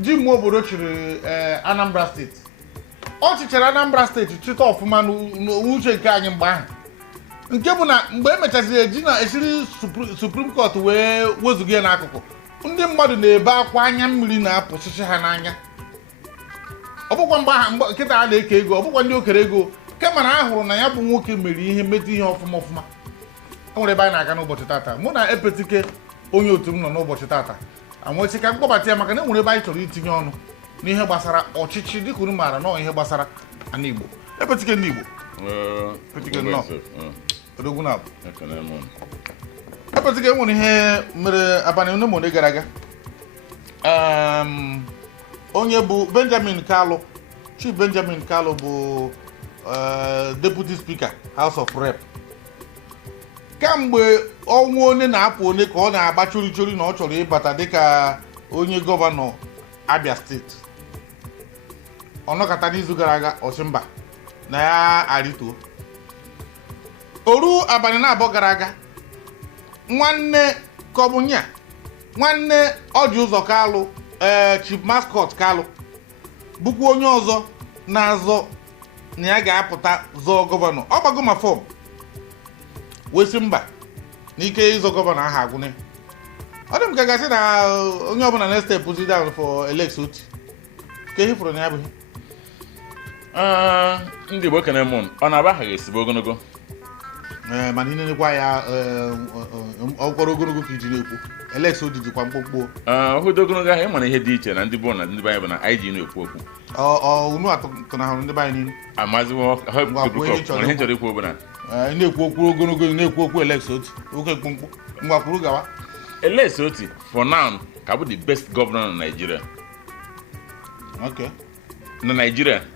Jim obodo chịrị Anambra steeti ọ chịchara Anambra steeti chịta ọfụma n'uche nke anyị mgbe ahụ nke bụ na mgbe emechaziri eji na esiri Supreme Court wee wezuga ya n'akụkụ ndị mmadụ na-ebe akwa anya mmiri na-apụsịsị ha n'anya ọ bụkwa mgbe ahụ nkịta a na-eke ego ọ bụkwa ndị okere ego kama na a hụrụ na ya bụ nwoke mere ihe metụ ihe ọfụma ọfụma o nwere ebe anyị na-aga n'ụbọchị tata mụ na Epetike onye otu m nọ n'ụbọchị tata anwesị ka mkpọbata ya maka na enwere ebe anyị chọrọ itinye ọnụ n'ihe gbasara ọchịchị dịka unu maara na ihe gbasara ana Igbo Epetike ndị Igbo Epetike nnọọ odogwu na abụ Epetike nwere ihe mere abalị one ma one gara aga onye bụ Benjamin Kalu Chief Benjamin Kalu bụ Deputy Speaker House of Rep kamgbe ọnwa onye na-apụ onye ka ọ na-agba chori na ọ chọrọ ịbata dịka onye gọvanọ Abia steeti ọ nọkọta n'izu gara aga Osimba na ya arịtuo oru abalị na-abụọ gara aga nwanne kọbụnya nwanne ọjị ụzọ Kalụ Chief Mascot Kalụ bụkwa onye ọzọ na-azọ na ya ga-apụta zọọ gọvanọ ọ gbago ma fọm wesi mba n'ike ịzọ gọvanọ ahụ agwụne ọ dị m ka gasị na onye ọbụla na step pusi down for elect oti ka ihe fụrụ na ya bụghị ndị Igbo kene mụ ọ na-aba ha ga-esibe ogologo mana ị na-enekwa ya ọkwara ogologo ka iji na-ekwu elect oti jikwa mkpụmkpụ ọhụdo ogologo ahụ ịmana ihe dị iche na ndị bụ na ndị anyị bụ na anyị ji na-ekwu okwu unu atụnahụrụ ndị be anyị niile amaziwo ihe chọrọ ikwu ọbụla na-ekwu okwu ogologo na-ekwu okwu elect oti oke mkpụmkpụ ngwa kwuru gawa elect oti for now ka bụ the best governor na Nigeria okay na Nigeria